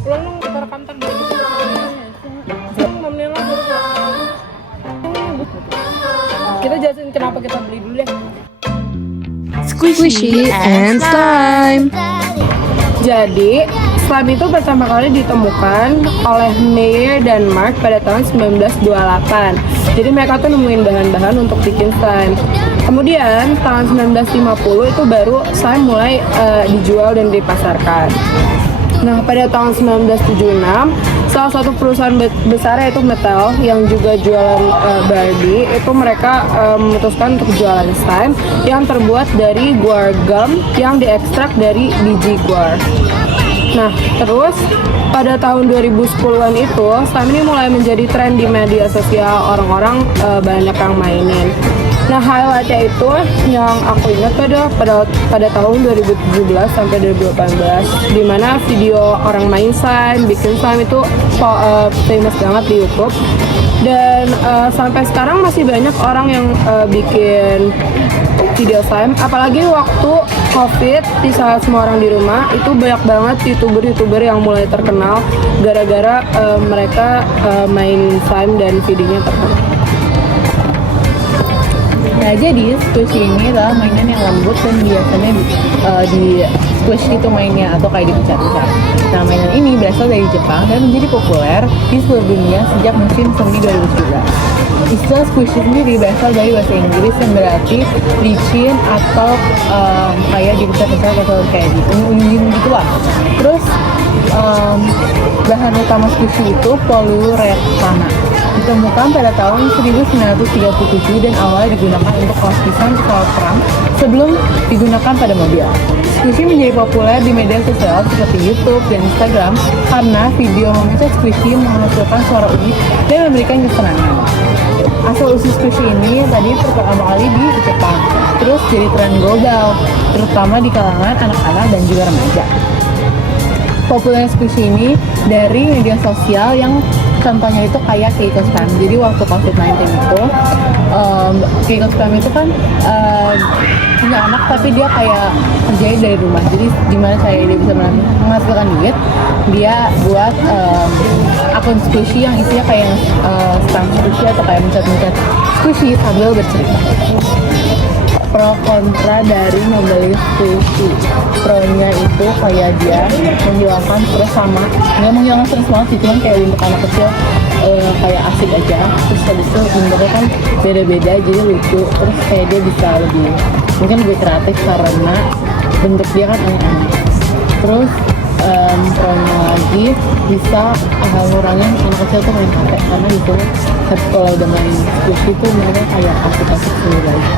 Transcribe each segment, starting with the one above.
Pulang dong kita rekam ntar dulu. Kita jelasin kenapa kita beli dulu deh. Squishy and slime. Jadi, slime itu pertama kali ditemukan oleh Meyer dan Mark pada tahun 1928. Jadi mereka tuh nemuin bahan-bahan untuk bikin slime. Kemudian tahun 1950 itu baru slime mulai dijual dan dipasarkan. Nah, pada tahun 1976, salah satu perusahaan besar yaitu Mattel yang juga jualan Barbie, itu mereka memutuskan untuk jualan slime yang terbuat dari guar gum yang diekstrak dari biji guar. Nah, terus pada tahun 2010-an itu, slime ini mulai menjadi tren di media sosial, orang-orang banyak yang mainin. Nah, highlightnya itu yang aku ingat pada tahun 2017 sampai 2018, di mana video orang main slime, bikin slime itu famous banget di YouTube. Dan sampai sekarang masih banyak orang yang bikin video slime, apalagi waktu COVID di saat semua orang di rumah, itu banyak banget youtuber yang mulai terkenal gara-gara mereka main slime dan videonya terkenal. Nah, jadi squish ini adalah mainan yang lembut dan biasanya di squish itu mainnya atau kayak dipecat-pecat. Nah, mainan ini berasal dari Jepang dan menjadi populer di seluruh dunia sejak musim semi 2017. Istilah squish sendiri berasal dari bahasa Inggris yang berarti licin atau kayak dipecat-pecat atau kayak diunjung gitu lah. Terus bahan utama squish itu polyurethana. Ditemukan pada tahun 1937 dan awalnya digunakan untuk lapisan pesawat perang sebelum digunakan pada mobil. Squishy menjadi populer di media sosial seperti YouTube dan Instagram karena video memecat squishy menghasilkan suara unik dan memberikan kesenangan. Asal-usul squishy ini tadi pertama kali di Jepang, terus jadi tren global, terutama di kalangan anak-anak dan juga remaja. Populer squishy ini dari media sosial yang contohnya itu kayak Keiko Spam. Jadi waktu COVID-19 itu Keiko Spam itu kan punya anak tapi dia kayak kerjain dari rumah. Jadi gimana cara dia bisa menghasilkan duit, dia buat akun squishy yang isinya kayak spam squishy atau kayak mencet-mencet squishy sambil bercerita. Pro kontra dari membeli squishy. Pro-nya itu kayak dia menghilangkan stres, sama nggak menghilangkan stres banget sih, cuman kayak untuk anak kecil kayak asik aja. Terus habis itu bentuknya kan beda-beda jadi lucu, terus kayak dia bisa mungkin lebih kreatif karena bentuk dia kan aneh-aneh. Terus pro-nya lagi bisa ngurangin anak kecil tuh main HP, karena itu kalau udah main squishy tuh mereka kayak asik-asik sendiri aja.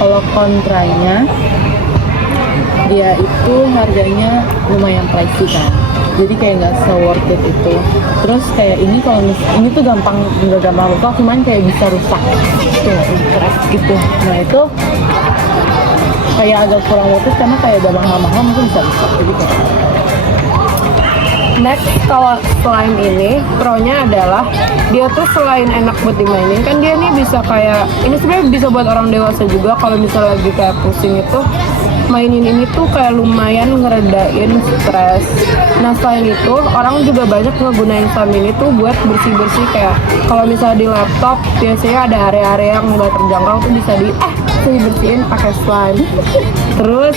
Kalau kontranya, dia itu harganya lumayan pricey kan, jadi kayak nggak worth it itu. Terus kayak ini kalau ini tuh nggak gampang rusak, cuman kayak bisa rusak tuh keras gitu. Nah itu kayak agak kurang worth it karena kayak udah mahal-mahal mungkin bisa rusak gitu. Next, kalau slime ini, pro-nya adalah dia tuh selain enak buat dimainin, kan dia nih bisa kayak, ini sebenarnya bisa buat orang dewasa juga. Kalau misalnya lagi kayak pusing itu, mainin ini tuh kayak lumayan ngeredain stres. Nah, selain itu, orang juga banyak ngegunain slime ini tuh buat bersih-bersih, kayak kalau misalnya di laptop biasanya ada area-area yang nggak terjangkau tuh bisa dibersihin pakai slime. Terus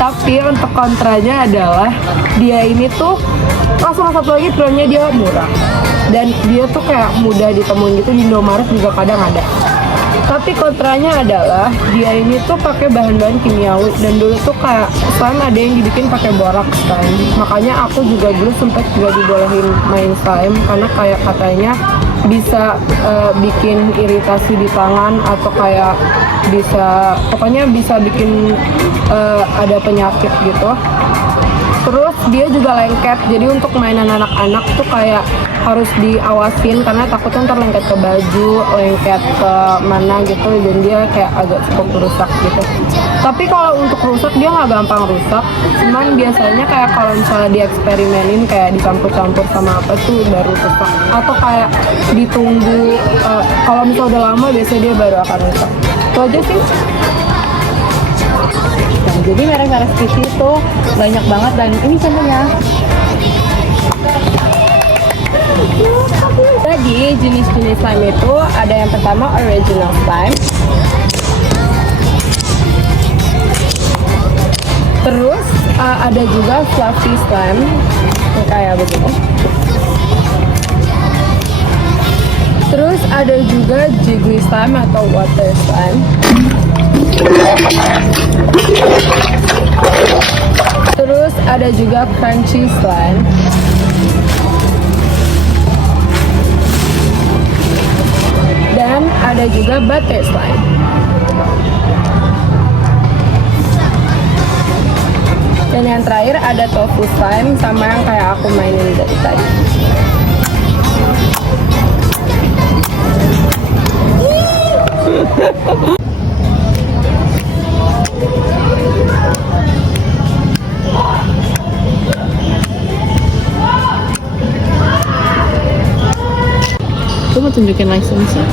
tapi untuk kontranya adalah dia ini tuh langsung satu lagi, pro-nya dia murah dan dia tuh kayak mudah ditemuin gitu, di Indomaret juga kadang ada. Tapi kontranya adalah dia ini tuh pakai bahan-bahan kimiawi, dan dulu tuh kayak slime ada yang dibikin pakai borax kan. Makanya aku juga dulu sempet gak dibolehin main slime karena kayak katanya bisa bikin iritasi di tangan atau kayak pokoknya bisa bikin ada penyakit gitu. Terus dia juga lengket, jadi untuk mainan anak-anak tuh kayak harus diawasin karena takutnya ntar lengket ke baju, lengket ke mana gitu, dan dia kayak agak cukup rusak gitu. Tapi kalau untuk rusak dia nggak gampang rusak, cuman biasanya kayak kalau misalnya dieksperimenin kayak dicampur-campur sama apa tuh baru rusak, atau kayak ditunggu kalau misalnya udah lama biasanya dia baru akan rusak. Itu aja sih. Nah, jadi merek-merek squishy itu banyak banget, dan ini contohnya jenis slime itu ada yang pertama original slime. Terus ada juga fluffy slime yang kayak begitu. Terus ada juga jiggly slime atau water slime. Terus ada juga crunchy slime. Dan ada juga butter slime. Dan yang terakhir ada tofu slime sama yang kayak aku mainin dari tadi. Gue mau tunjukin license-nya.